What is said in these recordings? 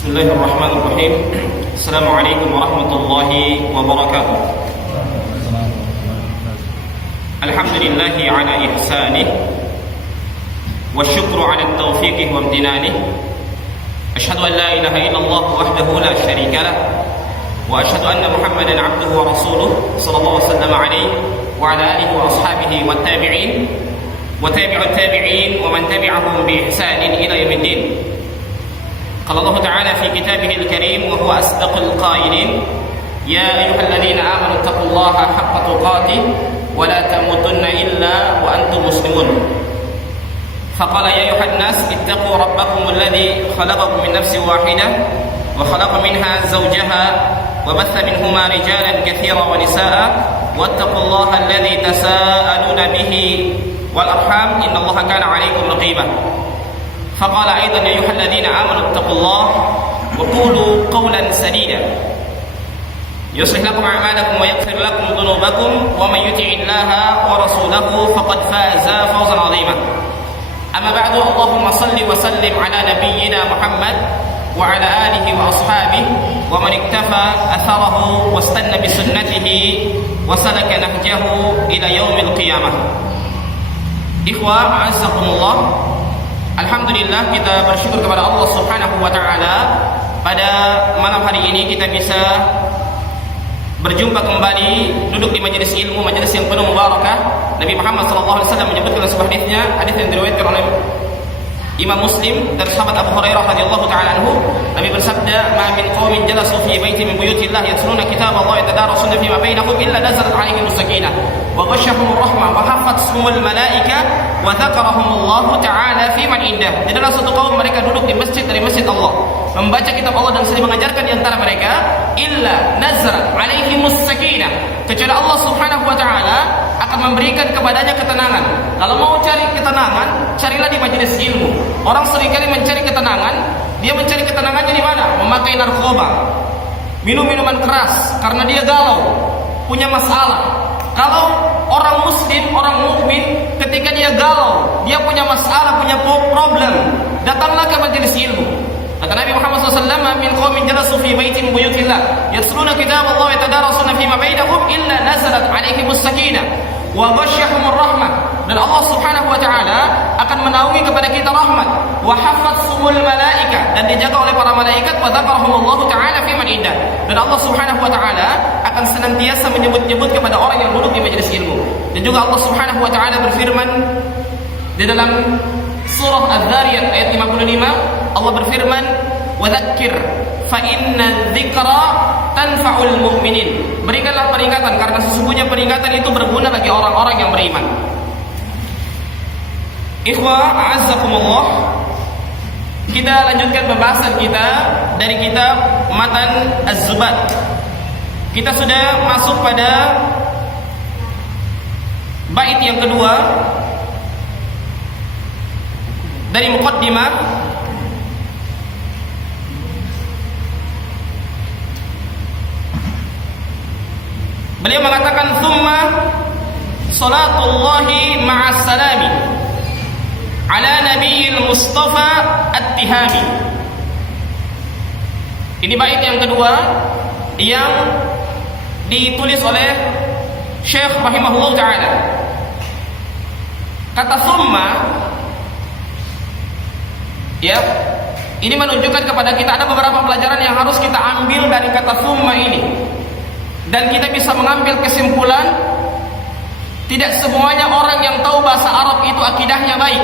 Bismillahirrahmanirrahim. Assalamualaikum warahmatullahi wabarakatuh. Alhamdulillahi ala ihsanih wa syukru ala taufiqih wa amtinanih. Ashhadu an la ilaha illallah wahdahu la syarika lah wa ashhadu anna Muhammadan abduhu wa rasuluh sallallahu alaihi wa ala alihi wa ashabihi wa tabi'in wa tabi'ut tabi'in wa man tabi'ahum bi ihsanin ila yaumiddin. قال الله تعالى في كتابه الكريم وهو أصدق القائلين يا أيها الذين آمنوا اتقوا الله حق تقاته ولا تموتن إلا وأنتم مسلمون فقال يا أيها الناس اتقوا ربكم الذي خلقكم من نفس واحدة وخلق منها زوجها وبث منهما رجالا كثيرا ونساء واتقوا الله الذي تساءلون به والأرحام إن الله كان عليكم رقيبا فقال أيضا يا أيها الذين آمنوا اتقوا الله وقولوا قولا سديدا يصلح لكم أعمالكم ويغفر لكم ذنوبكم ومن يطع الله ورسوله فقد فاز فوزا عظيما أما بعد اللهم صل وسلم على نبينا محمد وعلى آله وأصحابه ومن اكتفى أثره واستنى بسنته وسلك نهجه إلى يوم القيامة. إخوة أعزكم الله. Alhamdulillah, kita bersyukur kepada Allah Subhanahu wa taala pada malam hari ini kita bisa berjumpa kembali duduk di majelis ilmu, majelis yang penuh mubarakah. Nabi Muhammad sallallahu alaihi wasallam menyebutkan sebuah hadis yang diriwayatkan oleh Imam Muslim dari sahabat Abu Hurairah radhiyallahu taala anhu. Nabi bersabda, "Ma min qaumin jalasu fi baitin min buyutillah yatluna kitaballahi yatadarasuna fima bainahum illa nazalat 'alaihim as-sakinah wa ghashiyahumur rahmah wa hafathumul malaikah wa dzakarahumullahu ta'ala fi man indah." Tidaklah suatu kaum mereka duduk di masjid dari masjid Allah, membaca kitab Allah dan saling mengajarkan di antara mereka, illa nazalat 'alaihimus sakinah, kecuali Allah Subhanahu wa taala akan memberikan kepadanya ketenangan. Kalau mau cari ketenangan, carilah di majelis ilmu. Orang seringkali mencari ketenangan, dia mencari ketenangannya di mana? Memakai narkoba, minum minuman keras karena dia galau, punya masalah. Kalau orang muslim, orang mukmin, ketika dia galau, dia punya masalah, punya problem, datanglah ke majelis ilmu. Kata Nabi Muhammad SAW, min qaumin jalasu fi baitin min buyutillah yatluna kitaballahi yatadarasuna fima bainahum illa nazalat 'alaihimus sakinah wa ghashiyahumur rahmah. Dan Allah Subhanahu wa taala akan menaungi kepada kita rahmat, wa hafathumul malaikah, dan dijaga oleh para malaikat, wa dzakarahumullahu taala fi man indah. Dan Allah Subhanahu wa taala akan senantiasa menyebut-nyebut kepada orang yang duduk di majelis ilmu. Dan juga Allah Subhanahu wa taala berfirman di dalam surah Az-Zariyat ayat 55, Allah berfirman, "Wa dzakkir fa inna dzikra tanfa'ul mu'minin." Berikanlah peringatan karena sesungguhnya peringatan itu berguna bagi orang-orang yang beriman. Ikhwah a'azzakumullah, kita lanjutkan pembahasan kita dari kitab Matan Az-Zubat. Kita sudah masuk pada bait yang kedua dari muqaddimah. Beliau mengatakan, "Tsumma salatullahi ma'as salami ala nabiyil mustafa at-tihami." Ini bait yang kedua yang ditulis oleh Syekh rahimahullah ta'ala. Kata "tsumma", ya, ini menunjukkan kepada kita ada beberapa pelajaran yang harus kita ambil dari kata "tsumma" ini. Dan kita bisa mengambil kesimpulan, tidak semuanya orang yang tahu bahasa Arab itu akidahnya baik.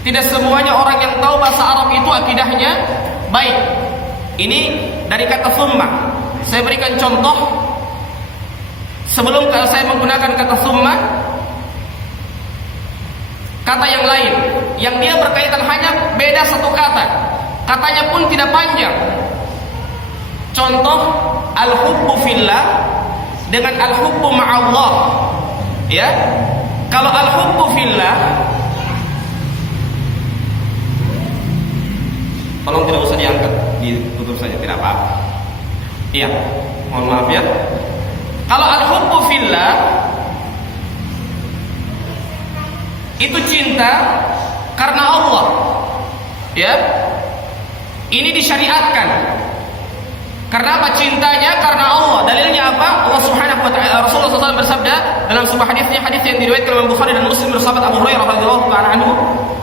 Tidak semuanya orang yang tahu bahasa Arab itu akidahnya baik. Ini dari kata "tsumma". Saya berikan contoh. Sebelum saya menggunakan kata "tsumma", kata yang lain yang dia berkaitan hanya beda satu kata, katanya pun tidak panjang. Contoh al-hubbu fillah dengan al-hubbu ma'allah. Ya. Kalau al-hubbu fillah, tolong tidak usah diangkat, ditutup saja, tidak apa-apa. Iya, mohon maaf ya. Kalau al-hubbu fillah itu cinta karena Allah. Ya. Ini disyariatkan. Karena apa cintanya? Karena Allah. Dalilnya apa? Allah Subhanahu wa taala, Rasulullah SAW bersabda dalam sebuah hadisnya, hadis yang diriwayatkan oleh Bukhari dan Muslim dari sahabat Abu Hurairah radhiyallahu taala anhu.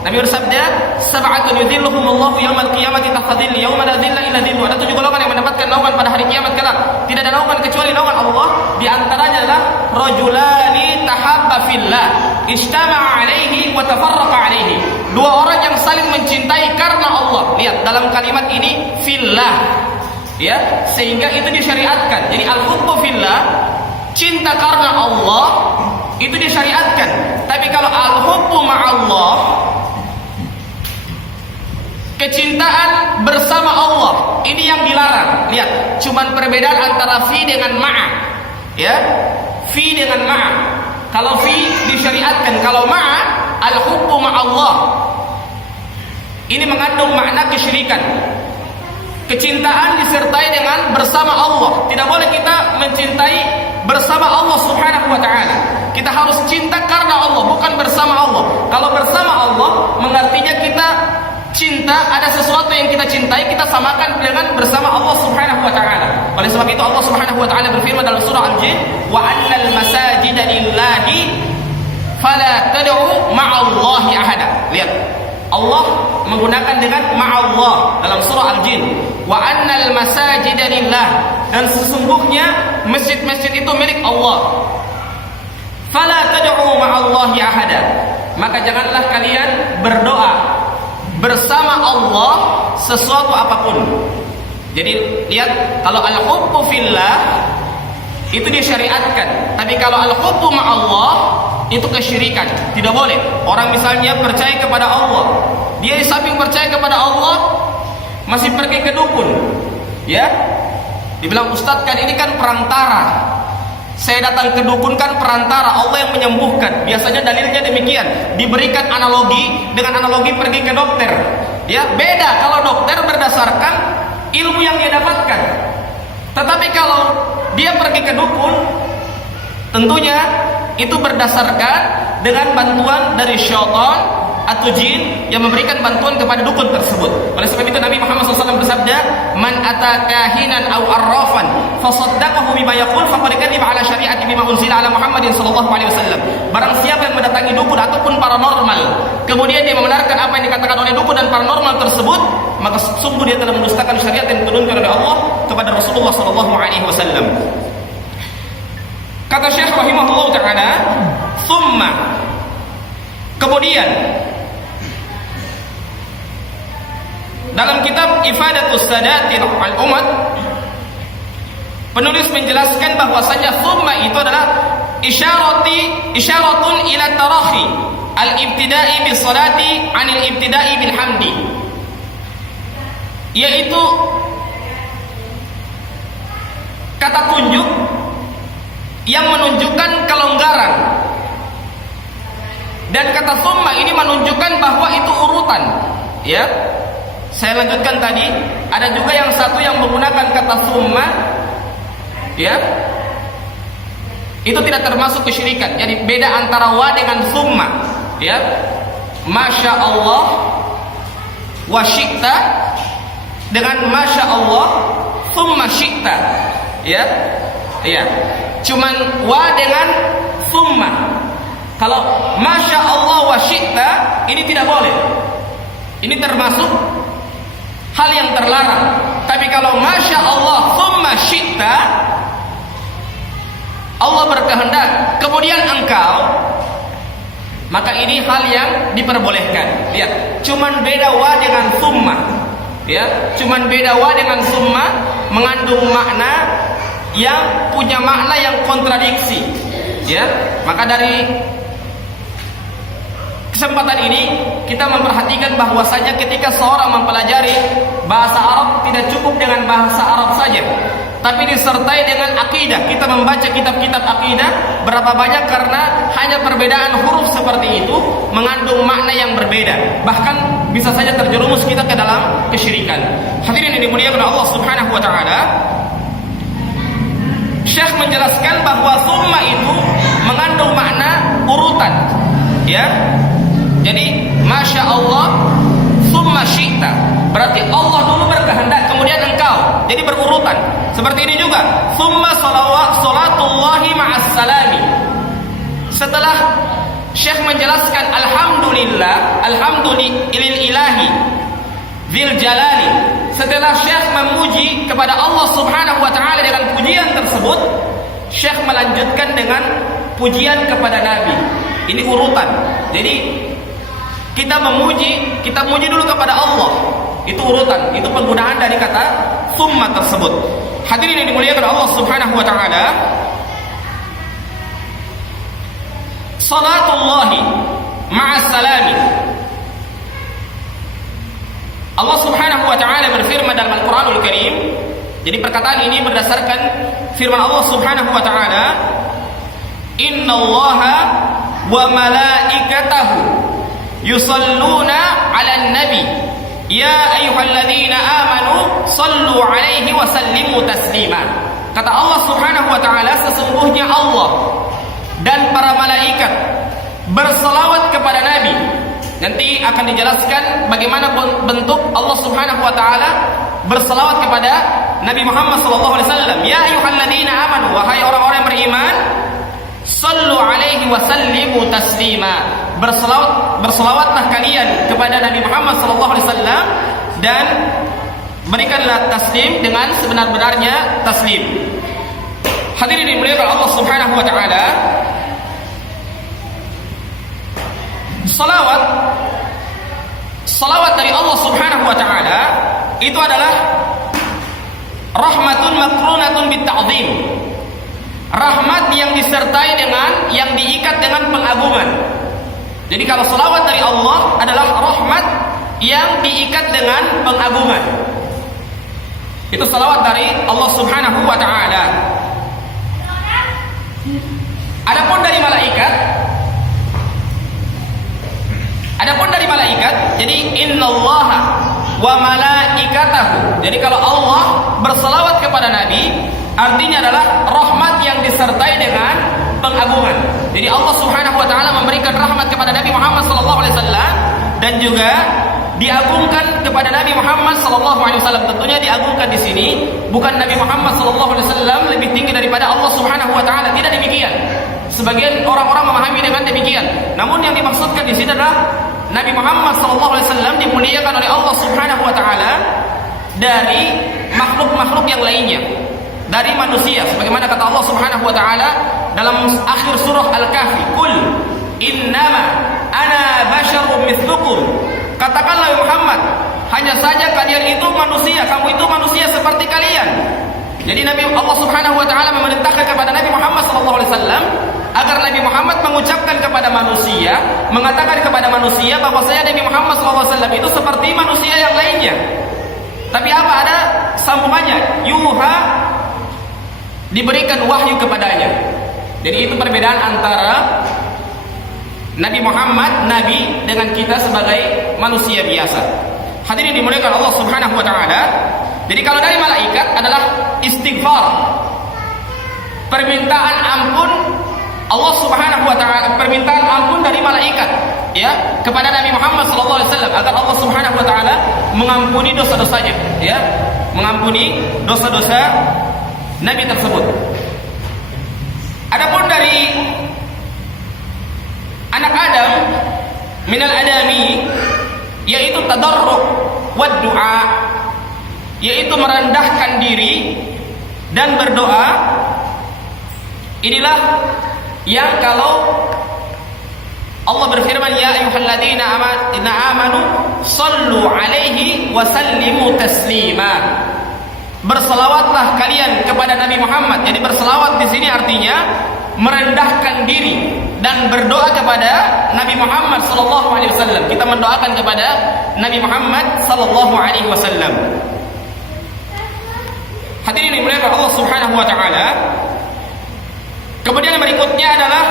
Nabi bersabda, "Sab'atun yudhilluhumullahu yaumal qiyamati tahta dhilli yauma la dhilla illa dhilluh." Ada 7 golongan yang mendapatkan naungan pada hari kiamat kelak. Tidak ada naungan kecuali naungan Allah. Di antaranya adalah rajulani tahabba fillah, ijtama'a alaihi wa tafarraqa alaihi. 2 orang yang saling mencintai karena Allah. Lihat dalam kalimat ini fillah. Ya, sehingga itu disyariatkan. Jadi al-hubbu fillah, cinta karena Allah, itu disyariatkan. Tapi kalau al-hubbu ma'allah, kecintaan bersama Allah, ini yang dilarang. Lihat, cuman perbedaan antara fi dengan ma'a. Ya, fi dengan ma'a. Kalau fi disyariatkan, kalau ma'a, al-hubbu ma'allah, ini mengandung makna kesyirikan. Kecintaan disertai dengan bersama Allah. Tidak boleh kita mencintai bersama Allah Subhanahu wa taala. Kita harus cinta karena Allah, bukan bersama Allah. Kalau bersama Allah, mengartinya kita cinta, ada sesuatu yang kita cintai, kita samakan dengan bersama Allah Subhanahu wa taala. Oleh sebab itu Allah Subhanahu wa taala berfirman dalam surah Al-Jin, "Wa annal masajida lillahi fala tad'u ma'allahi ahada." Lihat, Allah menggunakan dengan ma'allah dalam surah Al-Jin. Wa annal masajida lillah, dan sesungguhnya masjid-masjid itu milik Allah. Fala tad'u ma'allahi ahada, maka janganlah kalian berdoa bersama Allah sesuatu apapun. Jadi lihat, kalau al-hubbu fillah itu disyariatkan, tapi kalau al-hubbu ma'allah itu kesyirikan. Tidak boleh. Orang misalnya percaya kepada Allah, dia di samping percaya kepada Allah masih pergi ke dukun. Ya, dibilang ustadz kan ini kan perantara, saya datang ke dukun kan perantara, Allah yang menyembuhkan. Biasanya dalilnya demikian, diberikan analogi dengan analogi pergi ke dokter. Ya, beda kalau dokter berdasarkan ilmu yang dia dapatkan. Tetapi kalau dia pergi ke dukun, tentunya itu berdasarkan dengan bantuan dari syaitan atau jin yang memberikan bantuan kepada dukun tersebut. Oleh sebab itu Nabi Muhammad SAW bersabda, "Man ata kahinan aw arrafan fasaddaqahu bima yaqul faqad kadhiba ala syari'ati bima unzila ala Muhammadin sallallahu alaihi wasallam." Barang siapa yang mendatangi dukun ataupun paranormal, kemudian dia membenarkan apa yang dikatakan oleh dukun dan paranormal tersebut, maka sungguh dia telah mendustakan syariat yang diturunkan oleh Allah kepada Rasulullah sallallahu alaihi wasallam. Kata Syekh rahimahullah ta'ala, "Tsumma", kemudian dalam kitab Ifadatus Sadatil al-Ummad, penulis menjelaskan bahwasanya tsumma itu adalah isyaratun ila tarakhi al-ibtida'i bis salati 'anil ibtida'i bil hamdi, yaitu kata tunjuk yang menunjukkan kelonggaran. Dan kata tsumma ini menunjukkan bahwa itu urutan. Ya, saya lanjutkan tadi. Ada juga yang satu yang menggunakan kata tsumma, ya, itu tidak termasuk kesyirikan. Jadi beda antara wa dengan tsumma. Ya, masya Allah wa syi'ta dengan masya Allah tsumma syi'ta. Ya, ya. Cuman wa dengan tsumma. Kalau masya Allah wa syi'ta ini tidak boleh. Ini termasuk hal yang terlarang. Tapi kalau masya Allah tsumma syi'ta, Allah berkehendak kemudian engkau, maka ini hal yang diperbolehkan. Lihat, cuman beda wa dengan tsumma. Ya, cuman beda wa dengan tsumma mengandung makna yang punya makna yang kontradiksi. Ya, maka dari kesempatan ini kita memperhatikan bahwasanya ketika seorang mempelajari bahasa Arab tidak cukup dengan bahasa Arab saja, tapi disertai dengan akidah. Kita membaca kitab-kitab akidah berapa banyak, karena hanya perbedaan huruf seperti itu mengandung makna yang berbeda, bahkan bisa saja terjerumus kita ke dalam kesyirikan. Hadirin yang dimuliakan Allah Subhanahu wa taala, Syekh menjelaskan bahwa tsumma itu mengandung makna urutan. Ya, jadi masya Allah tsumma syi'ta. Berarti Allah dulu berkehendak, kemudian engkau. Jadi berurutan. Seperti ini juga. Tsumma salatullahi ma'as salami. Setelah Syekh menjelaskan alhamdulillah, alhamdulillahi dzil jalali. Setelah Syekh memuji kepada Allah Subhanahu wa taala dengan pujian tersebut, Syekh melanjutkan dengan pujian kepada Nabi. Ini urutan. Jadi kita muji dulu kepada Allah. Itu urutan, itu penggunaan dari kata summa tersebut. Hadirin yang dimuliakan Allah Subhanahu wa taala, salatullahi ma'as salami. Allah Subhanahu wa taala berfirman dalam Al-Qur'anul Karim. Jadi perkataan ini berdasarkan firman Allah Subhanahu wa taala, "Innallaha wa malaikatahu yusalluna 'alan nabi ya ayyuhalladzina amanu sallu 'alaihi wa sallimu taslima." Kata Allah Subhanahu wa taala, sesungguhnya Allah dan para malaikat berselawat kepada Nabi. Nanti akan dijelaskan bagaimana bentuk Allah Subhanahu wa taala berselawat kepada Nabi Muhammad sallallahu alaihi wasallam. Ya ayyuhalladzina amanu, wahai orang-orang yang beriman, sallu alaihi wa sallimu taslima. Berselawatlah kalian kepada Nabi Muhammad sallallahu alaihi wasallam dan berikanlah taslim dengan sebenar-benarnya taslim. Hadirin dimuliakan Allah Subhanahu wa taala, salawat dari Allah Subhanahu wa taala itu adalah rahmatun makrunatun bitta'zim. Rahmat yang disertai dengan, yang diikat dengan pengagungan. Jadi kalau salawat dari Allah adalah rahmat yang diikat dengan pengagungan. Itu salawat dari Allah Subhanahu wa taala. Adapun dari malaikat, jadi innallaha wa malaikatahu. Jadi kalau Allah berselawat kepada Nabi, artinya adalah rahmat yang disertai dengan pengagungan. Jadi Allah Subhanahu wa taala memberikan rahmat kepada Nabi Muhammad sallallahu alaihi wasallam dan juga diagungkan kepada Nabi Muhammad sallallahu alaihi wasallam. Tentunya diagungkan di sini bukan Nabi Muhammad sallallahu alaihi wasallam lebih tinggi daripada Allah Subhanahu wa taala, tidak demikian. Sebagian orang-orang memahami dengan demikian. Namun yang dimaksudkan di sini adalah Nabi Muhammad sallallahu alaihi wasallam dimuliakan oleh Allah Subhanahu wa taala dari makhluk-makhluk yang lainnya, dari manusia, sebagaimana kata Allah Subhanahu wa taala dalam akhir surah Al-Kahfi, "Qul innama ana basyarum mithlukum." Katakanlah Muhammad, hanya saja kalian itu manusia, kamu itu manusia seperti kalian. Jadi Allah Subhanahu wa taala memerintahkan kepada Nabi Muhammad sallallahu alaihi wasallam agar Nabi Muhammad mengucapkan kepada manusia, mengatakan kepada manusia bahwasanya Nabi Muhammad sallallahu alaihi wasallam itu seperti manusia yang lainnya. Tapi apa, ada sambungannya? Yuha, diberikan wahyu kepadanya. Jadi itu perbedaan antara Nabi Muhammad, Nabi, dengan kita sebagai manusia biasa. Hadirin dimuliakan Allah Subhanahu wa taala. Jadi kalau dari malaikat adalah istighfar, permintaan ampun Allah Subhanahu wa taala, permintaan ampun dari malaikat ya kepada Nabi Muhammad sallallahu alaihi wasallam agar Allah Subhanahu wa taala mengampuni dosa-dosanya, ya, mengampuni dosa-dosa Nabi tersebut. Adapun dari anak Adam minal adami, yaitu tadarruk wad du'a, yaitu merendahkan diri dan berdoa. Inilah yang kalau Allah berfirman, ya ayyuhalladzina amanu sallu alaihi wa sallimu taslima. Berselawatlah kalian kepada Nabi Muhammad. Jadi berselawat di sini artinya merendahkan diri dan berdoa kepada Nabi Muhammad sallallahu alaihi wasallam. Kita mendoakan kepada Nabi Muhammad sallallahu alaihi wasallam. Hadirin yang dimuliakan Allah Subhanahu wa taala. Kemudian yang berikutnya adalah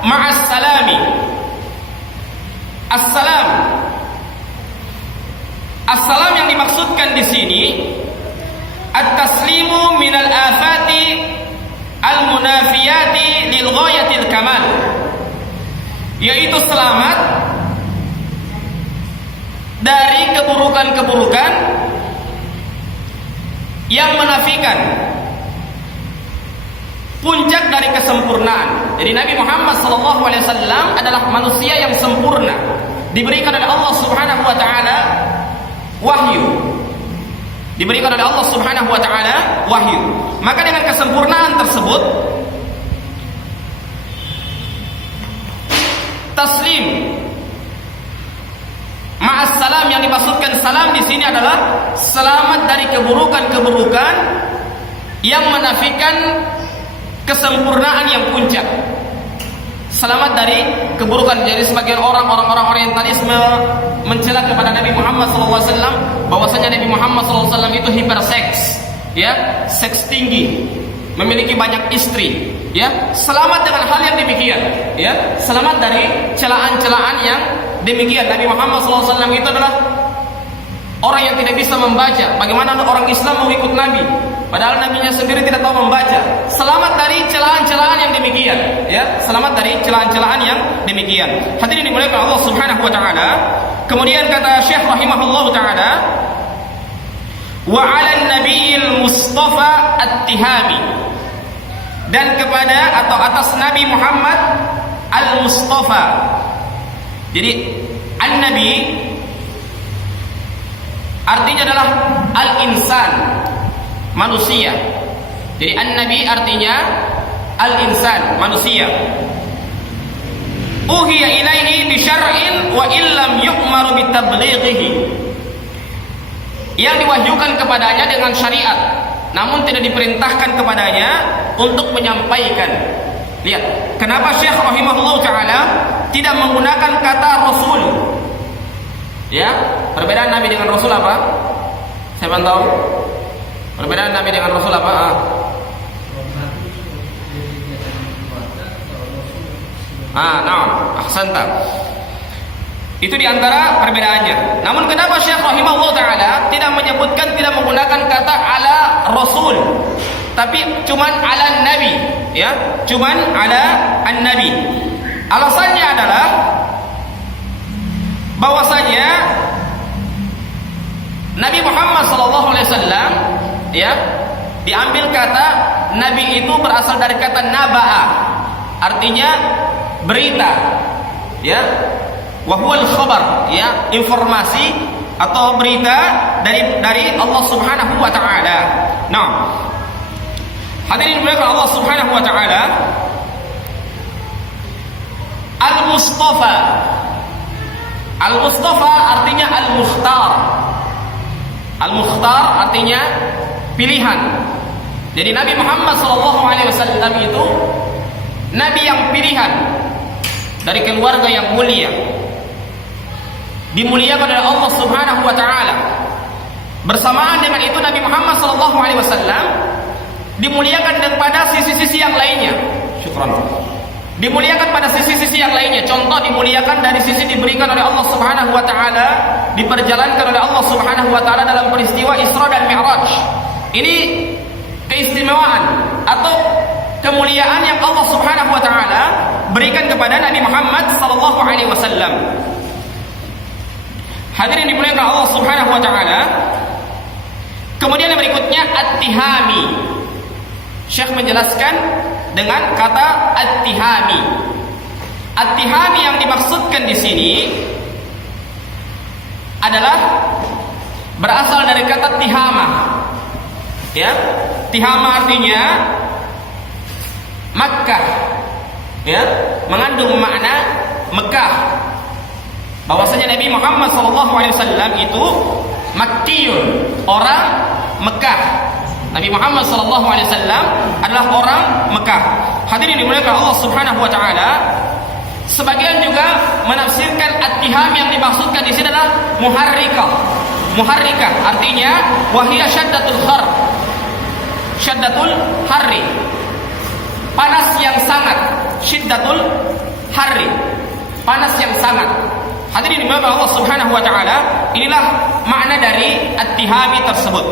ma'as salami. Assalam. Assalam yang dimaksudkan di sini at-taslimu minal afati al-munafiyati lil ghayatil kamal, yaitu selamat dari keburukan-keburukan yang menafikan puncak dari kesempurnaan. Jadi Nabi Muhammad SAW adalah manusia yang sempurna, diberikan oleh Allah Subhanahu wa taala wahyu. Diberikan oleh Allah Subhanahu wa taala wahyu. Maka dengan kesempurnaan tersebut, taslim ma'as salam, yang dimaksudkan salam di sini adalah selamat dari keburukan-keburukan yang menafikan kesempurnaan yang puncak. Selamat dari keburukan. Jadi sebagian orang orientalisme mencela kepada Nabi Muhammad SAW bahwasanya Nabi Muhammad SAW itu hiperseks, ya, seks tinggi, memiliki banyak istri, ya. Selamat dengan hal yang demikian, ya. Selamat dari celaan-celaan yang demikian. Nabi Muhammad SAW itu adalah orang yang tidak bisa membaca. Bagaimana orang Islam mau ikut Nabi padahal nabinya sendiri tidak tahu membaca? Selamat dari celaan-celaan yang demikian, ya. Selamat dari celaan-celaan yang demikian. Hadirin dimuliakan Allah Subhanahu wa taala. Kemudian kata Syekh rahimahullahu taala, wa 'alan nabiyil mustafa at-tihami, dan kepada atau atas Nabi Muhammad al-Mustafa. Jadi an-nabi artinya adalah al-insan, manusia. Jadi an-nabi artinya al-insan, manusia. Uhiya ilaihi bi syar'in wa illam yu'maru bi tablighihi, yang diwahyukan kepadanya dengan syariat, namun tidak diperintahkan kepadanya untuk menyampaikan. Lihat, kenapa Syekh rahimahullah taala tidak menggunakan kata rasul? Ya, perbedaan Nabi dengan Rasul apa? Siapa tahu? Perbedaan Nabi dengan Rasul apa? Ahsanta. Itu diantara perbedaannya. Namun kenapa Syekh rahimahullah taala tidak menyebutkan, tidak menggunakan kata ala Rasul, tapi cuman ala Nabi, ya, cuman ala an-Nabi? Alasannya adalah bahwasanya Nabi Muhammad SAW, ya, diambil kata Nabi itu berasal dari kata naba'a, artinya berita, ya, wa huwal khabar, ya, informasi atau berita dari Allah Subhanahu wa taala. Nah, hadirin dimuliakan Allah Subhanahu wa taala, al-Mustafa. Al-Mustafa artinya al-Mukhtar. Al-Mukhtar artinya pilihan. Jadi Nabi Muhammad SAW itu Nabi yang pilihan dari keluarga yang mulia, dimuliakan oleh Allah Subhanahu wa taala. Bersamaan dengan itu Nabi Muhammad SAW dimuliakan daripada sisi-sisi yang lainnya. Syukran. Dimuliakan pada sisi-sisi yang lainnya. Contoh, dimuliakan dari sisi diberikan oleh Allah Subhanahu wa taala, diperjalankan oleh Allah Subhanahu wa taala dalam peristiwa Isra dan Mi'raj. Ini keistimewaan atau kemuliaan yang Allah Subhanahu wa taala berikan kepada Nabi Muhammad sallallahu alaihi wasallam. Hadirin dimuliakan Allah Subhanahu wa taala. Kemudian yang berikutnya at-tihami. Syekh menjelaskan dengan kata at-tihami. At-tihami yang dimaksudkan di sini adalah berasal dari kata tihama. Ya, tihama artinya Makkah. Ya, mengandung makna Mekah. Bahwasanya Nabi Muhammad SAW itu Makkiyun, orang Mekah. Nabi Muhammad SAW adalah orang Mekah. Hadirin dimuliakan Allah Subhanahu wa taala. Sebagian juga menafsirkan at-tiham yang dimaksudkan di sini adalah muharrikah. Muharrikah artinya wahiyya syaddatul har. Syaddatul harri. Panas yang sangat. Syiddatul harri. Panas yang sangat. Hadirin dimuliakan Allah Subhanahu wa taala, inilah makna dari at-tihami tersebut.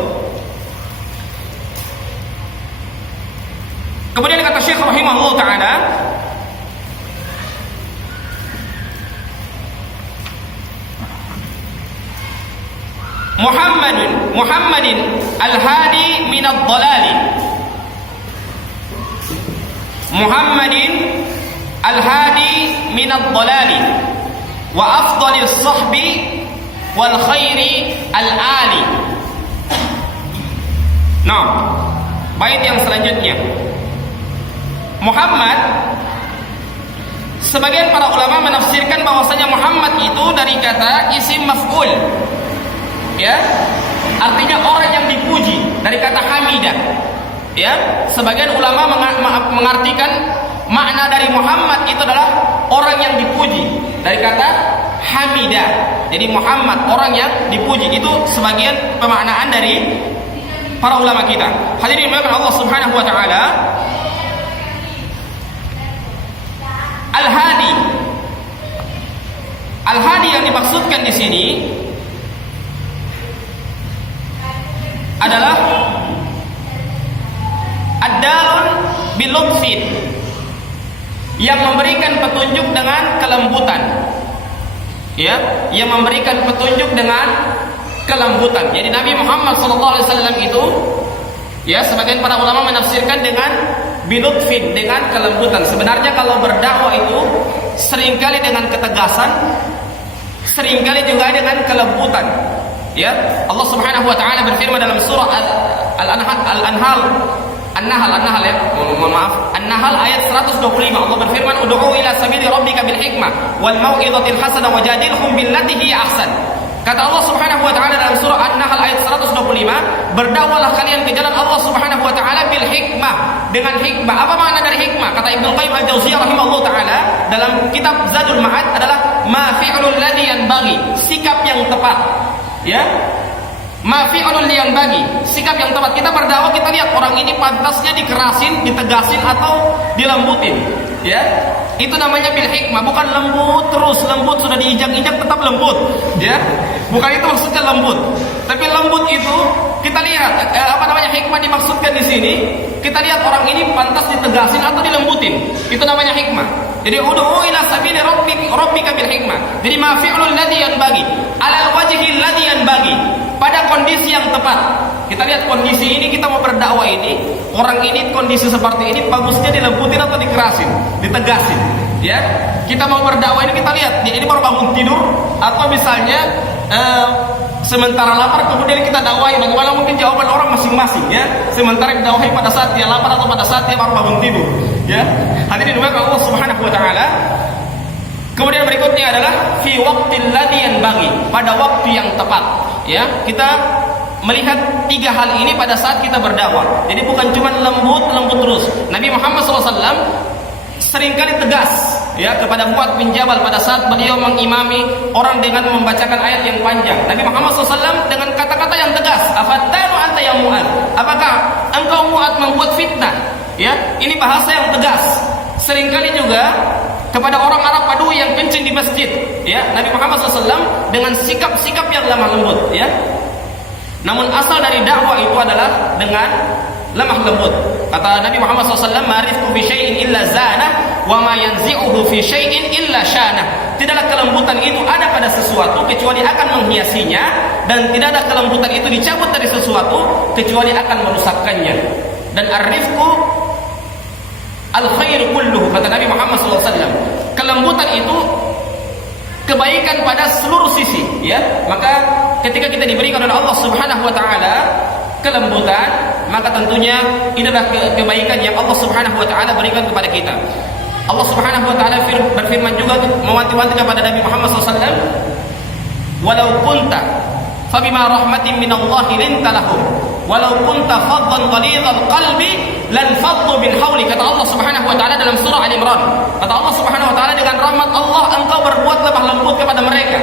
Kemudian kata Syekh rahimahullah taala, Muhammadin al-hadi min ad-dhalali. Muhammadin al-hadi min ad-dhalali wa afdalis sahbi wal khairi al-ali. Nah, bait yang selanjutnya. Muhammad, sebagian para ulama menafsirkan bahwasanya Muhammad itu dari kata isim maf'ul, ya, artinya orang yang dipuji, dari kata hamidah, ya. Sebagian ulama mengartikan makna dari Muhammad itu adalah orang yang dipuji, dari kata hamidah. Jadi Muhammad orang yang dipuji, itu sebagian pemaknaan dari para ulama kita. Hadirin dimuliakan Allah Subhanahu wa taala. Al-hadi. Al-hadi yang dimaksudkan di sini adalah ad-dalun bil lutfin, yang memberikan petunjuk dengan kelembutan. Ya, yang memberikan petunjuk dengan kelembutan. Jadi Nabi Muhammad SAW itu, ya, sebagian para ulama menafsirkan dengan bilutfin, dengan kelembutan. Sebenarnya kalau berdakwah itu seringkali dengan ketegasan, seringkali juga dengan kelembutan. Ya, Allah Subhanahu wa taala berfirman dalam surah An-Nahl ya, mohon maaf, An-Nahl ayat 125. Allah berfirman, "Ud'u ila sabili rabbika bil hikmah wal mau'izatil hasanah wajadilhum billati hiya ahsan." Kata Allah Subhanahu wa taala dalam surah An-Nahl ayat 125, "Berdakwahlah kalian ke jalan Allah Subhanahu wa taala bil hikmah," dengan hikmah. Apa makna dari hikmah? Kata Ibnu Qayyim al-Jauziyah rahimahullah taala dalam kitab Zadul Ma'ad adalah ma fi'lul ladzi yanbaghi, sikap yang tepat. Ya, ma fi'lul yanbaghi, sikap yang tepat. Kita berdakwah, kita lihat orang ini pantasnya dikerasin, ditegasin atau dilembutin. Ya, itu namanya bil hikmah, bukan lembut terus, lembut sudah diinjak-injak tetap lembut, ya. Bukan itu maksudnya lembut. Tapi lembut itu kita lihat hikmah dimaksudkan di sini, kita lihat orang ini pantas ditegasin atau dilembutin. Itu namanya hikmah. Jadi ud'u ila sabili rabbika bil hikmah. Jadi ma fi'lul ladzi yanbaghi ala wajhi ladzi yanbaghi, pada kondisi yang tepat. Kita lihat kondisi ini, kita mau berdakwah ini, orang ini kondisi seperti ini, bagusnya dilembutin atau dikerasin, ditegasin. Ya, kita mau berdakwah ini, kita lihat dia ini baru bangun tidur atau misalnya sementara lapar, kemudian kita dakwahi. Bagaimana mungkin jawaban orang masing-masing, ya? Sementara didakwahi pada saat dia lapar atau pada saat dia baru bangun tidur, ya. Hadirin dimuliakan Allah Subhanahu wa taala. Kemudian berikutnya adalah fi waqtil ladzi yanbaghi, pada waktu yang tepat. Ya, kita melihat tiga hal ini pada saat kita berdakwah. Jadi bukan cuma lembut terus. Nabi Muhammad SAW seringkali tegas, ya, kepada Mu'adz bin Jabal pada saat beliau mengimami orang dengan membacakan ayat yang panjang. Nabi Muhammad SAW dengan kata-kata yang tegas, afattanu anta ya Mu'adz, apakah engkau Mu'adz membuat fitnah? Ya, ini bahasa yang tegas. Seringkali juga kepada orang Arab Badui yang kencing di masjid, ya, Nabi Muhammad SAW dengan sikap-sikap yang lemah lembut, ya. Namun asal dari dakwah itu adalah dengan lemah lembut. Kata Nabi Muhammad SAW, "Ma'riftu fi syai'in illa zanah, wa ma yanzi'uhu fi syai'in illa syanah." Tidaklah kelembutan itu ada pada sesuatu kecuali akan menghiasinya, dan tidak ada kelembutan itu dicabut dari sesuatu kecuali akan merusakkannya. Dan ar-rifqu al-khair kulluhu, kata Nabi Muhammad SAW. Kelembutan itu kebaikan pada seluruh sisi, ya. Maka ketika kita diberikan oleh Allah Subhanahu wa taala kelembutan, maka tentunya ini adalah kebaikan yang Allah Subhanahu wa taala berikan kepada kita. Allah Subhanahu wa taala berfirman juga mewanti-wanti kepada Nabi Muhammad SAW, "Walau kunta fabima rahmatin minallahi linta lahum, walau kunta faddan ghalidhal qalbi lan faddu min hawli." Kata Allah Subhanahu wa taala dalam surah Al-Imran. Kata Allah Subhanahu wa taala, dengan rahmat Allah engkau berbuat lemah lembut kepada mereka.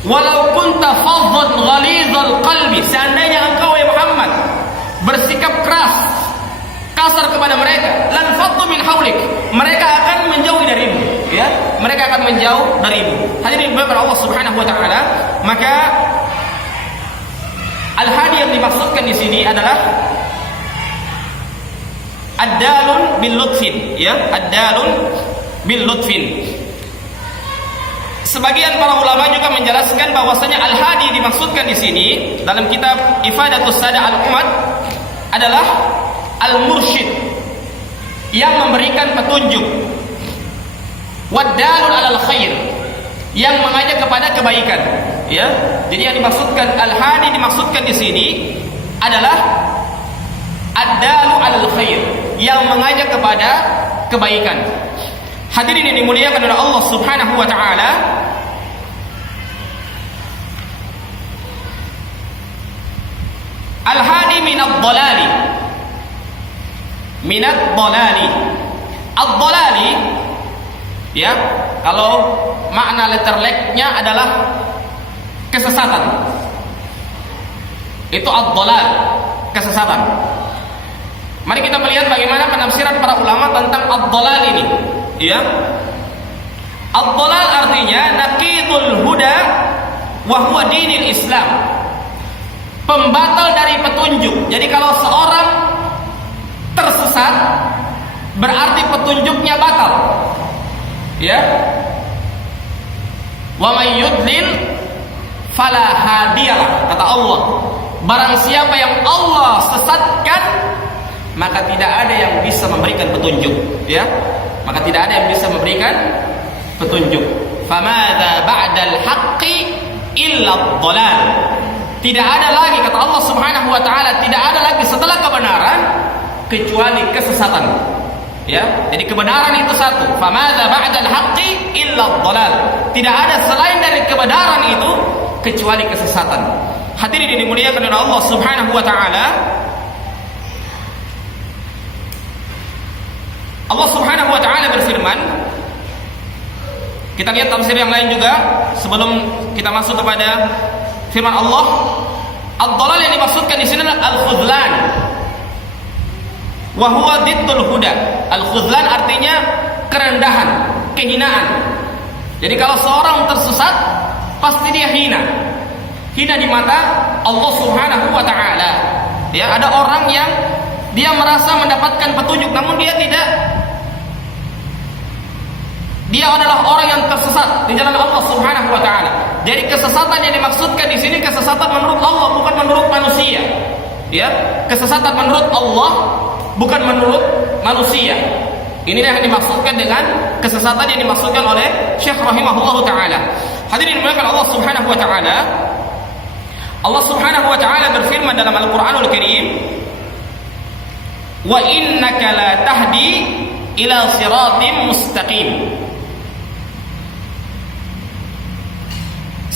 Walau kunta faddan ghalidhal qalbi, seandainya engkau ya Muhammad bersikap keras, kasar kepada mereka, lan faddu min hawlik, mereka akan menjauhi darimu, ya. Mereka akan menjauh darimu. Hadirin berbahagia Allah Subhanahu wa taala, maka al-hadi yang dimaksudkan di sini adalah ad-dalun bil lutfin, ya, ad-dalun bil lutfin. sebagian para ulama juga menjelaskan bahwasanya al-hadi dimaksudkan di sini dalam kitab Ifadatus Sada al-Umad adalah al-mursyid yang memberikan petunjuk, wad-dalul 'alal khair yang mengajak kepada kebaikan, ya. Jadi yang dimaksudkan al-hadi dimaksudkan di sini adalah ad-dalu 'alal khair yang mengajak kepada kebaikan. Hadirin yang dimuliakan oleh Allah Subhanahu wa taala, al-hadi minadh-dhalali. Minadh-dhalali. Ad-dhalali, ya, kalau makna letterleknya adalah kesesatan. Itu ad-dhalal, kesesatan. Mari kita melihat bagaimana penafsiran para ulama tentang ad-dhalal ini. Ya, ad-dhalal artinya naqidul huda wa huwa dinil Islam, pembatal dari petunjuk. Jadi kalau seorang tersesat berarti petunjuknya batal. Ya, wa may yudlil fala hadiyalah, kata Allah. Barang siapa yang Allah sesatkan, maka tidak ada yang bisa memberikan petunjuk, ya. Maka tidak ada yang bisa memberikan petunjuk. Famadza ba'dal haqqi illa ad-dhalal. Tidak ada lagi, kata Allah Subhanahu wa taala, tidak ada lagi setelah kebenaran kecuali kesesatan. Ya, jadi kebenaran itu satu. Famadza ba'dal haqqi illa ad-dhalal. Tidak ada selain dari kebenaran itu kecuali kesesatan. Hadirin yang dimuliakan oleh Allah Subhanahu wa taala, Allah Subhanahu wa taala berfirman, kita lihat tafsir yang lain juga sebelum kita masuk kepada firman Allah. Ad-dhalal yang dimaksudkan di sini adalah al-khudlan. Wa huwa diddul huda. Al-khudlan artinya kerendahan, kehinaan. Jadi kalau seorang tersesat, pasti dia hina. Hina di mata Allah Subhanahu wa taala. Ya, ada orang yang dia merasa mendapatkan petunjuk namun dia tidak. Dia adalah orang yang tersesat di jalan Allah Subhanahu wa taala. Jadi kesesatan yang dimaksudkan di sini kesesatan menurut Allah, bukan menurut manusia. Ya, kesesatan menurut Allah, bukan menurut manusia. Inilah yang dimaksudkan dengan kesesatan yang dimaksudkan oleh Syekh rahimahullahu taala. Hadirin dimuliakan Allah Subhanahu wa taala. Allah Subhanahu wa taala berfirman dalam Al-Qur'anul Karim, "Wa innaka la tahdi ila siratim mustaqim."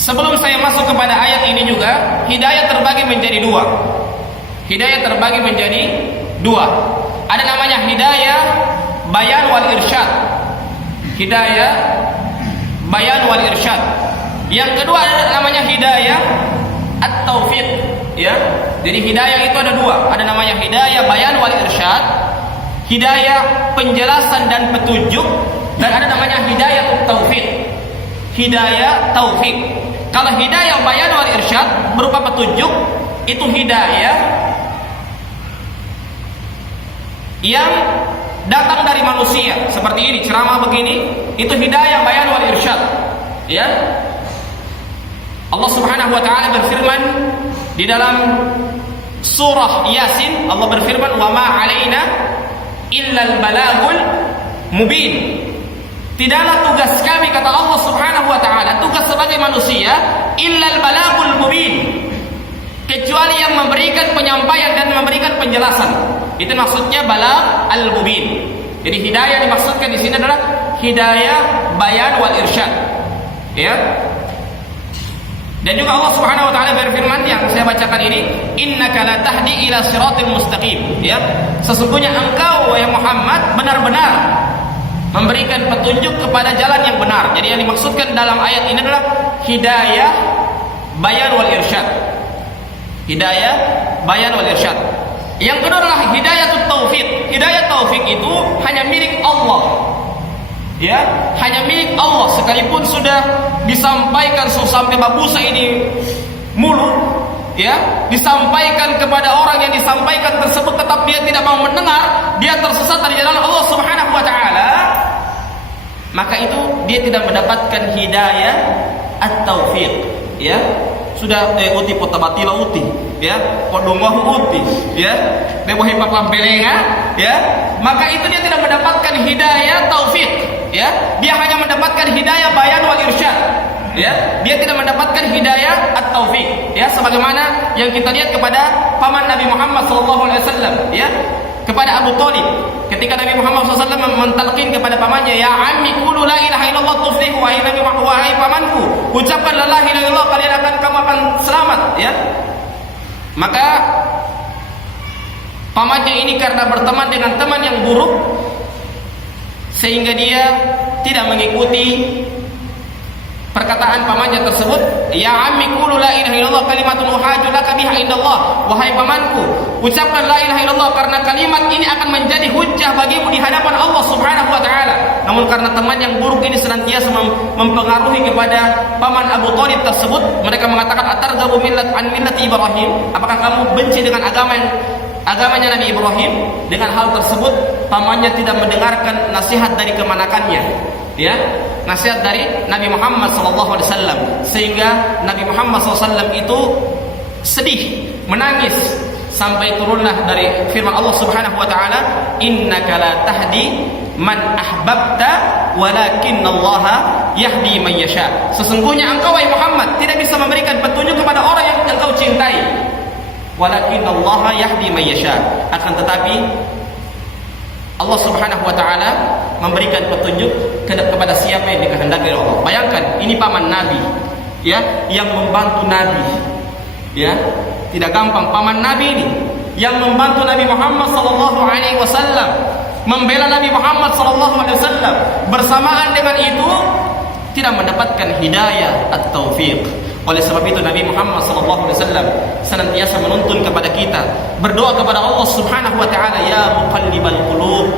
Sebelum saya masuk kepada ayat ini juga, hidayah terbagi menjadi dua. Hidayah terbagi menjadi dua. Ada namanya hidayah bayan wal irsyad. Hidayah bayan wal irsyad. Yang kedua ada namanya hidayah at-taufiq, ya. Jadi hidayah itu ada dua. Ada namanya hidayah bayan wal irsyad, hidayah penjelasan dan petunjuk, dan ada namanya hidayah taufiq. Hidayah taufik. Kalau hidayah bayan wal irsyad berupa petunjuk, itu hidayah yang datang dari manusia. Seperti ini, ceramah begini, itu hidayah bayan wal irsyad. Ya. Allah Subhanahu wa taala berfirman di dalam surah Yasin, Allah berfirman, "Wa ma 'alaina illal balagul mubin." Tidaklah tugas kami, kata Allah Subhanahu wa taala, tugas sebagai manusia, illal balagul mubin, kecuali yang memberikan penyampaian dan memberikan penjelasan. Itu maksudnya balag al-mubin. Jadi hidayah dimaksudkan di sini adalah hidayah bayan wal irsyad. Ya. Dan juga Allah Subhanahu wa taala berfirman yang saya bacakan ini, "Innaka la tahdi ila siratil mustaqim." Ya. Sesungguhnya engkau wahai Muhammad benar-benar memberikan petunjuk kepada jalan yang benar. Jadi yang dimaksudkan dalam ayat ini adalah hidayah bayan wal irsyad. Hidayah bayan wal irsyad. Yang kedua adalah hidayatut taufik. Hidayah taufik itu hanya milik Allah. Ya, hanya milik Allah. Sekalipun sudah disampaikan sampai babusa ini mulut, ya, disampaikan kepada orang yang disampaikan tersebut, tetap dia tidak mau mendengar, dia tersesat dari jalan Allah Subhanahu wa taala, maka itu dia tidak mendapatkan hidayah at-taufiq, ya. Sudah uti potabatila uti, ya, podungoh uti, ya, bewahi papambelenga, ya, maka itu dia tidak mendapatkan hidayah taufik, ya, dia hanya mendapatkan hidayah bayan wal irsyad, ya, dia tidak mendapatkan hidayah at-taufik, ya, sebagaimana yang kita lihat kepada paman Nabi Muhammad SAW, ya, kepada Abu Thalib, ketika Nabi Muhammad SAW mentalkin kepada pamannya, ya ammi qulu la ilaha illallah tuflihu, wahai pamanku, ucapkan la ilaha illallah, kamu akan selamat, ya. Maka pamannya ini karena berteman dengan teman yang buruk, sehingga dia tidak mengikuti perkataan pamannya tersebut, ya ammi qulu la ilaha illallah kalimatun uhaju laka biha indallah, wahai pamanku, ucapkan la ilaha illallah karena kalimat ini akan menjadi hujjah bagimu di hadapan Allah Subhanahu wa taala. Namun karena teman yang buruk ini senantiasa mempengaruhi kepada paman Abu Thalib tersebut, mereka mengatakan atarghabu an millati Ibrahim, apakah kamu benci dengan agamanya Nabi Ibrahim? Dengan hal tersebut pamannya tidak mendengarkan nasihat dari kemanakannya, ya, nasihat dari Nabi Muhammad SAW, sehingga Nabi Muhammad SAW itu sedih, menangis, sampai turunlah dari firman Allah Subhanahu wa taala, innaka la tahdi man ahbabta walakinallaha yahdi man yasha. Sesungguhnya engkau wahai Muhammad tidak bisa memberikan petunjuk kepada orang yang engkau cintai, walakinallaha yahdi man yasha, akan tetapi Allah Subhanahu wa taala memberikan petunjuk kepada siapa yang dikehendaki oleh Allah. Bayangkan, ini paman Nabi, ya, yang membantu Nabi, ya. Tidak gampang paman Nabi ini yang membantu Nabi Muhammad sallallahu alaihi wasallam, membela Nabi Muhammad sallallahu alaihi wasallam, bersamaan dengan itu tidak mendapatkan hidayah at-taufiq. Oleh sebab itu Nabi Muhammad SAW senantiasa menuntun kepada kita, berdoa kepada Allah Subhanahu wa taala, ya muqallibal qulub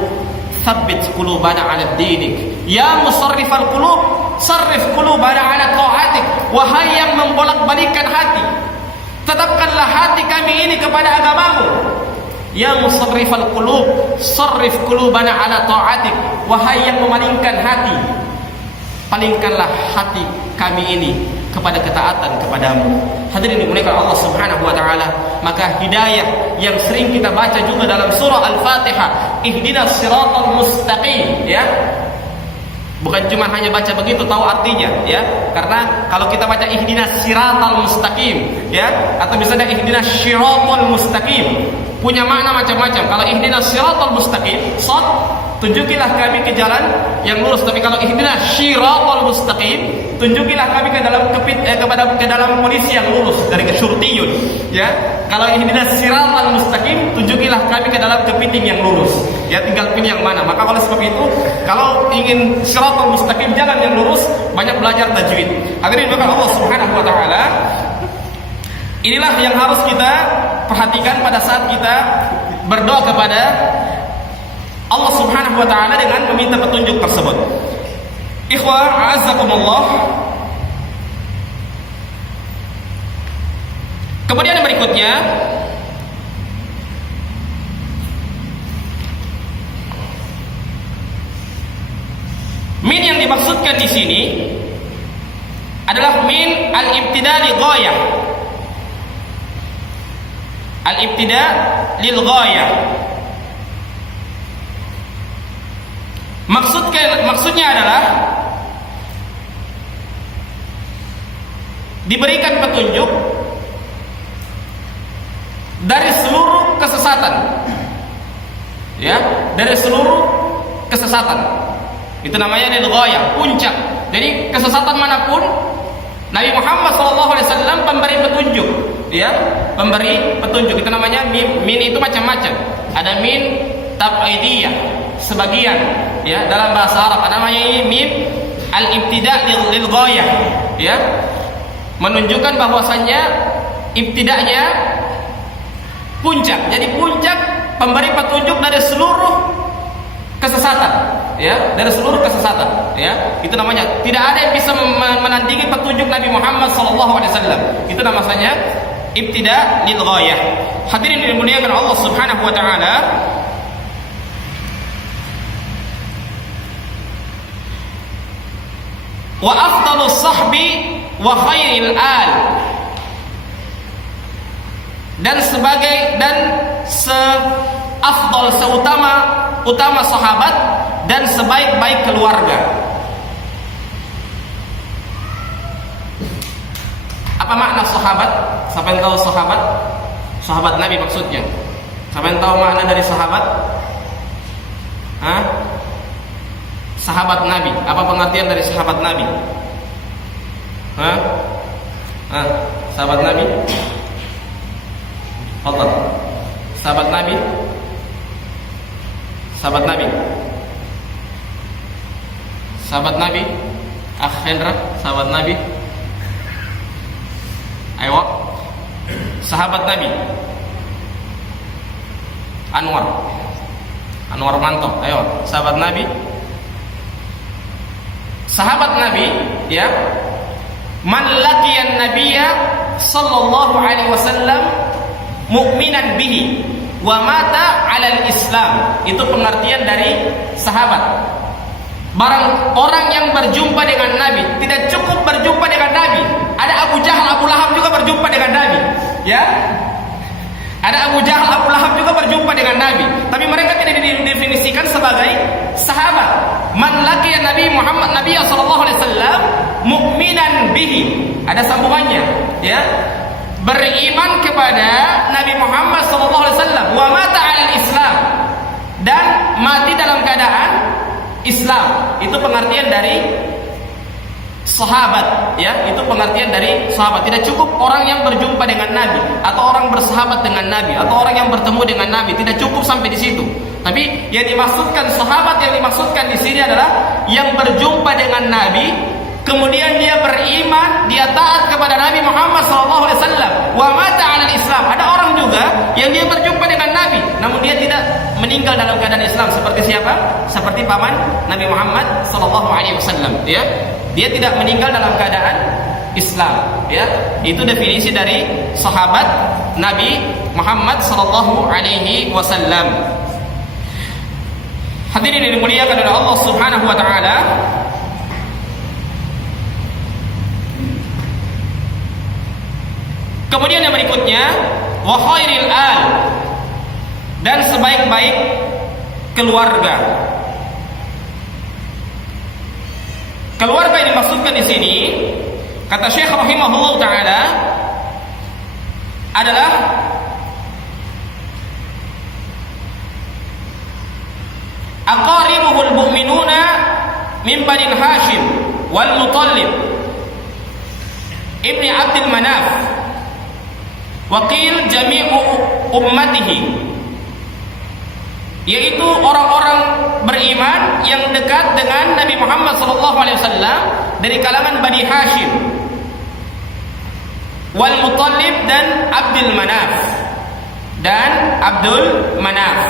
tsabbit qulubana 'ala dinik, ya musarrifal qulub sarrif qulubana 'ala ta'atik. Wahai yang membolak-balikkan hati, tetapkanlah hati kami ini kepada agamamu. Ya musarrifal qulub sarrif qulubana 'ala ta'atik. Wahai yang memalingkan hati, palingkanlah hati kami ini kepada ketaatan kepadamu. Hadirin dimuliakan Allah Subhanahu wa taala, maka hidayah yang sering kita baca juga dalam surah Al-Fatihah, ihdinas siratal mustaqim, ya. Bukan cuma hanya baca begitu tahu artinya, ya. Karena kalau kita baca ihdinas siratal mustaqim, ya, atau misalnya ihdinas siratal mustaqim, punya makna macam-macam. Kalau ihdinas siratal mustaqim, tunjukilah kami ke jalan yang lurus. Tapi kalau ihdinas siratal mustaqim, tunjukilah kami ke dalam kondisi yang lurus, dari kesyurtiyun, ya. Kalau ihdinas siratal mustaqim, tunjukilah kami ke dalam kepiting yang lurus, ya, tinggal pilih yang mana. Maka oleh sebab itu, kalau ingin siratal mustaqim, jalan yang lurus, banyak belajar tajwid. Hadirin maka Allah Subhanahu wa taala, inilah yang harus kita perhatikan pada saat kita berdoa kepada Allah Subhanahu wa taala dengan meminta petunjuk tersebut. Ikhwah, a'azzakumullah. Kemudian yang berikutnya, min yang dimaksudkan di sini adalah min al-ibtida li ghayah. Al-ibtida lil ghayah. Maksudnya adalah diberikan petunjuk dari seluruh kesesatan, ya, dari seluruh kesesatan. Itu namanya lil ghayah, puncak. Jadi kesesatan manapun Nabi Muhammad SAW pemberi petunjuk, ya, pemberi petunjuk. Itu namanya min. Min itu macam-macam. Ada min tab'idiyah, sebagian, ya, dalam bahasa Arab namanya min al-ibtida lil ghayah, ya, menunjukkan bahwasannya ibtidanya puncak. Jadi puncak pemberi petunjuk dari seluruh kesesatan, ya, dari seluruh kesesatan, ya. Itu namanya tidak ada yang bisa menandingi petunjuk Nabi Muhammad SAW. Itu namanya ibtida lil ghayah. Hadirin dimuliakan Allah Subhanahu wa taala, wa afdalus sahbi wa khairil al, dan seafdal, seutama sahabat dan sebaik-baik keluarga. Apa makna sahabat? Siapa yang tahu sahabat? Sahabat Nabi maksudnya. Siapa yang tahu makna dari sahabat? Hah? Sahabat Nabi. Apa pengertian dari sahabat Nabi? Hah? Hah? Sahabat Nabi? Fadhal. Sahabat Nabi? Sahabat Nabi? Sahabat Nabi? Akh Hendra, sahabat Nabi? Ayo. Sahabat Nabi. Anwar Manto. Ayo, sahabat Nabi. Sahabat Nabi, ya. Man laqiyan nabiyya sallallahu alaihi wasallam mu'minan bihi wa mata 'alal Islam. Itu pengertian dari sahabat. Barang orang yang berjumpa dengan Nabi, tidak cukup berjumpa dengan Nabi. Ada Abu Jahal, Abu Lahab juga berjumpa dengan Nabi, ya. Ada Abu Jahal, Abu Lahab juga berjumpa dengan Nabi, tapi mereka tidak didefinisikan sebagai sahabat. Man laqiya Nabi Muhammad Nabi sallallahu alaihi wasallam mu'minan bihi. Ada sambungannya, ya. Beriman kepada Nabi Muhammad sallallahu alaihi wasallam wa mata 'alal Islam, dan mati dalam keadaan Islam. Itu pengertian dari sahabat, ya. Itu pengertian dari sahabat. Tidak cukup orang yang berjumpa dengan Nabi, atau orang bersahabat dengan Nabi, atau orang yang bertemu dengan Nabi. Tidak cukup sampai di situ. Tapi yang dimaksudkan sahabat, yang dimaksudkan di sini adalah yang berjumpa dengan Nabi, kemudian dia beriman, dia taat kepada Nabi Muhammad SAW, wa mata 'alal Islam. Ada orang juga yang dia berjumpa dengan Nabi, namun dia tidak meninggal dalam keadaan Islam. Seperti siapa? Seperti paman Nabi Muhammad SAW, ya. Dia tidak meninggal dalam keadaan Islam, ya. Itu definisi dari sahabat Nabi Muhammad SAW. Hadirin yang dimuliakan oleh Allah Subhanahu wa taala, kemudian yang berikutnya wa khairil al, dan sebaik-baik keluarga. Keluarga yang dimaksudkan di sini, kata Syekh rahimahullah taala, adalah aqaribuhul mu'minuna min Bani Hashim wal Muttalib ibni Abdul Manaf Waqil jami'u ummatihi, yaitu orang-orang beriman yang dekat dengan Nabi Muhammad SAW dari kalangan Bani Hashim, wal Muttalib, dan Abdul Manaf.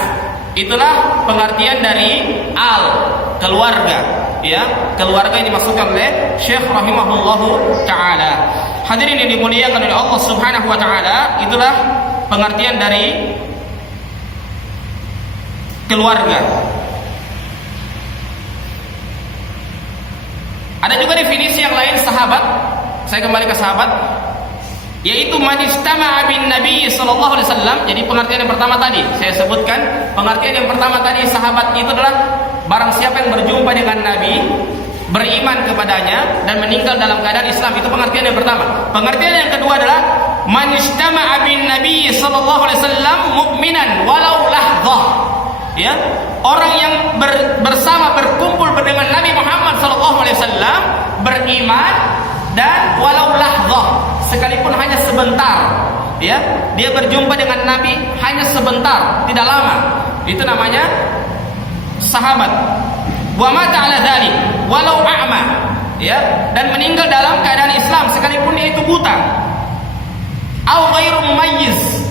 Itulah pengertian dari al, keluarga, ya. Keluarga yang dimaksudkan oleh Syekh rahimahullahu taala. Hadirin yang dimuliakan oleh Allah Subhanahu wa taala, itulah pengertian dari keluarga. Ada juga definisi yang lain sahabat. Saya kembali ke sahabat, yaitu man istama'a bin Nabi sallallahu alaihi wasallam. Jadi pengertian yang pertama tadi saya sebutkan, pengertian yang pertama tadi sahabat itu adalah barang siapa yang berjumpa dengan Nabi, beriman kepadanya, dan meninggal dalam keadaan Islam. Itu pengertian yang pertama. Pengertian yang kedua adalah man istama'a bin Nabi sallallahu alaihi wasallam mu'minan walau lahdzah, ya. Orang yang berkumpul dengan Nabi Muhammad sallallahu alaihi wasallam, beriman, dan walau lahdzah, sekalipun hanya sebentar, ya. Dia berjumpa dengan Nabi hanya sebentar, tidak lama. Itu namanya sahabat. Wa mata 'ala dzalik walau a'ma, ya, dan meninggal dalam keadaan Islam sekalipun dia itu buta. Au ghairu mumayyiz,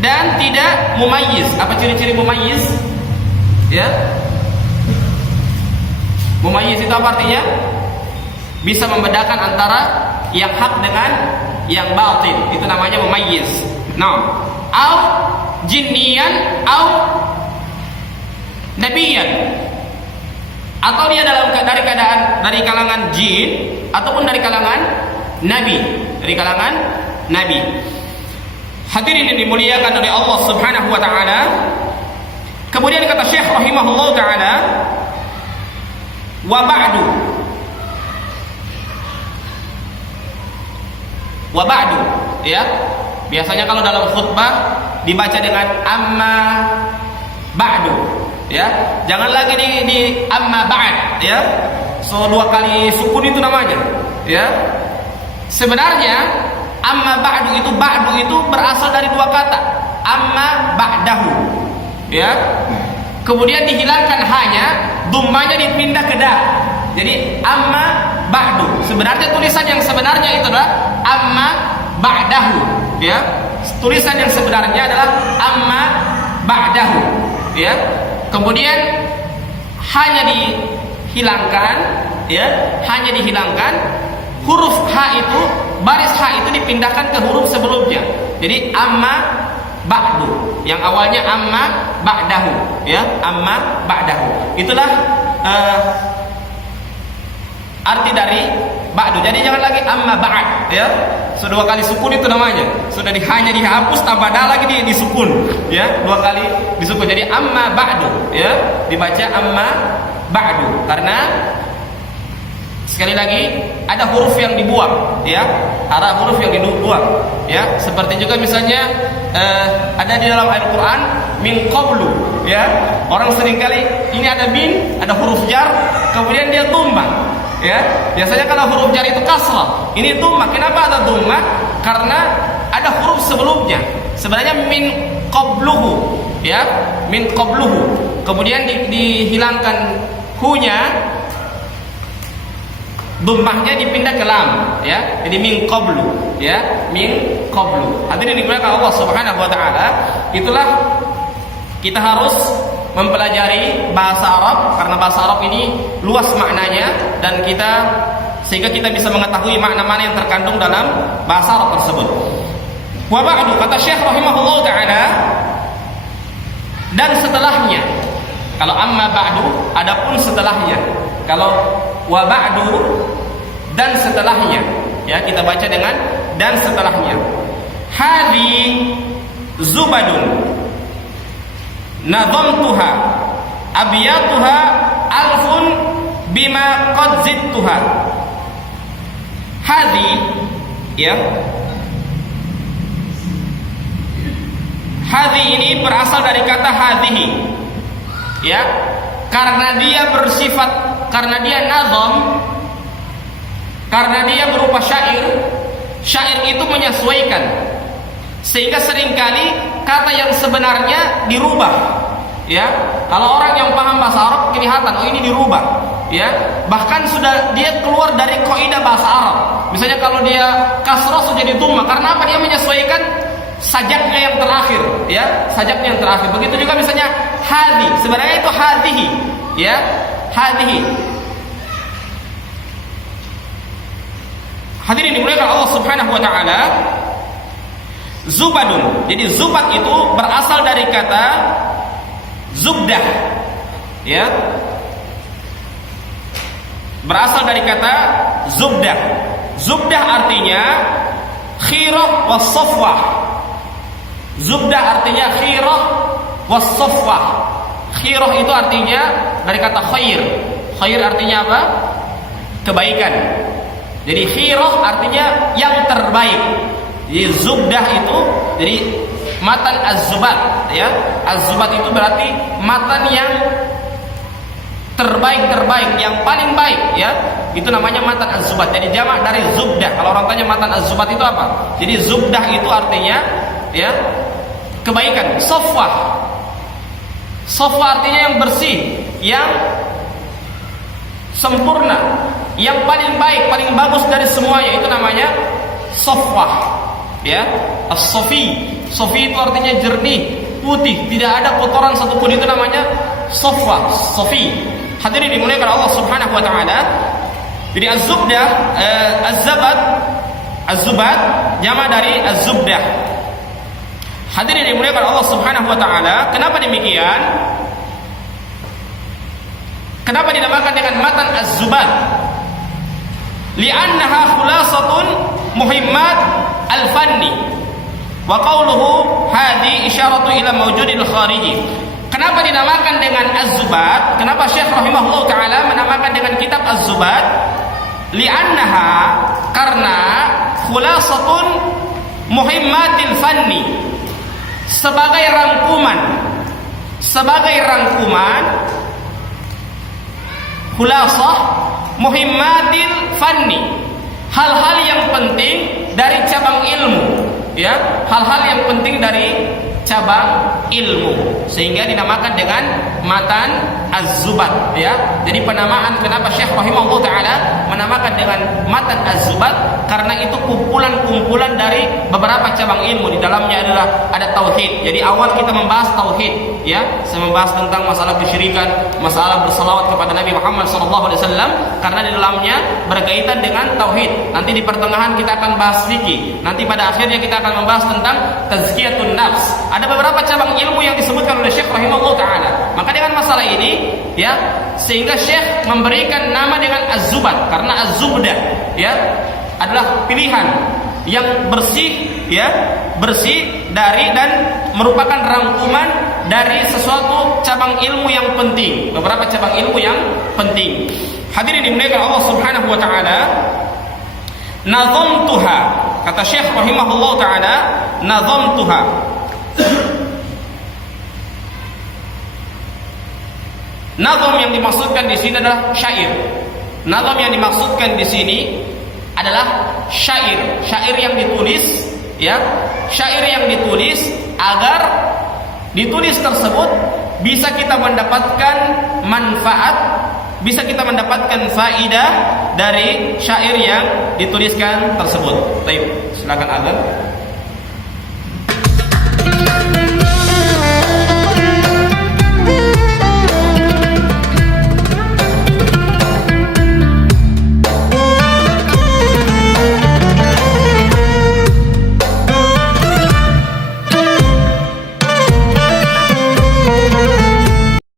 dan tidak mumayyiz. Apa ciri-ciri mumayyiz? Ya. Mumayyiz itu apa artinya? Bisa membedakan antara yang hak dengan yang batil. Itu namanya mumayyiz. Nah, au jinniyan au nabiyan, atau dia dari kalangan jin ataupun dari kalangan nabi, Hadirin yang dimuliakan oleh Allah Subhanahu wa taala. Kemudian kata Syekh rahimahullah taala, wa ba'du, ya. Biasanya kalau dalam khutbah dibaca dengan amma ba'du, ya. Jangan lagi di amma ba'd, ya. So 2 kali sukun itu namanya, ya. Sebenarnya amma ba'du itu berasal dari 2 kata, amma ba'dahu, ya. Kemudian dihilangkan hanya, dhammanya dipindah ke da. Jadi amma ba'du. Sebenarnya tulisan yang sebenarnya itu adalah amma ba'dahu, ya. Tulisan yang sebenarnya adalah amma ba'dahu, ya. Kemudian hanya dihilangkan, ya, huruf H itu, baris H itu dipindahkan ke huruf sebelumnya. Jadi amma ba'du, yang awalnya amma ba'dahu, ya, amma ba'dahu. Itulah arti dari ba'du. Jadi jangan lagi amma ba'd, ya. Sudah 2 kali sukun itu namanya. Sudah hanya dihapus tambah da lagi disukun, ya. 2 kali disukun. Jadi amma ba'du, ya. Dibaca amma ba'du karena sekali lagi ada huruf yang dibuang, ya. Ada huruf yang dibuang, ya. Seperti juga misalnya ada di dalam Al-Qur'an min qablu, ya. Orang seringkali ini ada min, ada huruf jar, kemudian dia tumbang. Ya, biasanya kalau huruf jar itu kasrah, ini dhammah. Kenapa ada dhammah? Karena ada huruf sebelumnya. Sebenarnya min qabluhu, ya, min qabluhu. Kemudian dihilangkan hu-nya, dhammahnya dipindah ke lam, ya. Jadi min qablu, ya, min qablu. Hadirin dimuliakan Allah Subhanahu wa taala, itulah kita harus mempelajari bahasa Arab karena bahasa Arab ini luas maknanya dan sehingga kita bisa mengetahui makna-makna yang terkandung dalam bahasa Arab tersebut. Wa ba'du, kata Syekh rahimahullah taala, dan setelahnya. Kalau amma ba'du, adapun setelahnya. Kalau wa ba'du, dan setelahnya, ya, kita baca dengan dan setelahnya. Hadhi zubadun nadhamtuha abiyatuha alfun bima qad zidtuha. Hadhi, ya, hadhi ini berasal dari kata hadhihi, ya, karena dia bersifat, karena dia nazam, karena dia berupa syair. Syair itu menyesuaikan, sehingga seringkali kata yang sebenarnya dirubah, ya. Kalau orang yang paham bahasa Arab kelihatan, oh ini dirubah, ya. Bahkan sudah dia keluar dari kaidah bahasa Arab. Misalnya kalau dia kasrah sudah jadi dhammah, karena apa? Dia menyesuaikan sajaknya yang terakhir, ya, sajaknya yang terakhir. Begitu juga misalnya hadhi, sebenarnya itu hadhihi, ya, hadhihi. Hadirin dimuliakan Allah Subhanahu wa taala. Zubadun. Jadi zubad itu berasal dari kata zubdah, ya. Berasal dari kata zubdah. Zubdah artinya khirah was safwah. Zubdah artinya khirah was safwah. Khirah itu artinya dari kata khair. Khair artinya apa? Kebaikan. Jadi khirah artinya yang terbaik. Jadi zubdah itu, jadi matan az-zubat, ya. Az-zubat itu berarti matan yang terbaik, yang paling baik, ya. Itu namanya matan az-zubat. Jadi jamak dari zubdah. Kalau orang tanya matan az-zubat itu apa? Jadi zubdah itu artinya, ya, kebaikan. Safwah. Safwah artinya yang bersih, yang sempurna, yang paling baik, paling bagus dari semuanya. Itu namanya safwah. Ya, as-safi. Safi itu artinya jernih, putih, tidak ada kotoran satupun, itu namanya safwa, safi. Hadirin dimuliakan Allah Subhanahu wa taala. Jadi az-zubdah, az-zubat jama dari az-zubdah. Hadirin dimuliakan Allah Subhanahu wa taala. Kenapa demikian? Kenapa dinamakan dengan matan Az-Zubad? Li'annaha khulasatun muhimmat al-fanni. Wa qawluhu hadi isyaratu ila mawjudil khariji. Kenapa dinamakan dengan Az-Zubad? Kenapa Syekh rahimahullah ta'ala menamakan dengan kitab Az-Zubad? Li'annaha, karena khulasatun muhimmatil fanni, sebagai rangkuman khulasah muhimmatil fanni, hal-hal yang penting dari cabang ilmu, ya, hal-hal yang penting dari cabang ilmu, sehingga dinamakan dengan matan Az-Zubad, ya. Jadi penamaan kenapa Syekh rahimahullah taala menamakan dengan matan Az-Zubad, karena itu kumpulan-kumpulan dari beberapa cabang ilmu. Di dalamnya adalah ada tauhid. Jadi awal kita membahas tauhid, ya, saya membahas tentang masalah kesyirikan, masalah bersalawat kepada Nabi Muhammad SAW, karena di dalamnya berkaitan dengan tauhid. Nanti di pertengahan kita akan bahas fikih. Nanti pada akhirnya kita akan membahas tentang tazkiyatun nafs. Ada beberapa cabang ilmu yang disebutkan oleh Syekh rahimahullah taala. Maka dengan masalah ini, ya, sehingga Syekh memberikan nama dengan Az-Zubad, karena Az-Zubdah, ya, adalah pilihan yang bersih, ya, bersih dari dan merupakan rangkuman dari sesuatu cabang ilmu yang penting, beberapa cabang ilmu yang penting. Hadirin dimuliakan Allah Subhanahu wa taala, nazamtuha, kata Syekh rahimahullah taala, nazamtuha. Nazam yang dimaksudkan di sini adalah syair. Nazam yang dimaksudkan di sini adalah syair, syair yang ditulis, ya, syair yang ditulis agar ditulis tersebut bisa kita mendapatkan manfaat, bisa kita mendapatkan faidah dari syair yang dituliskan tersebut. Baik, silakan azan.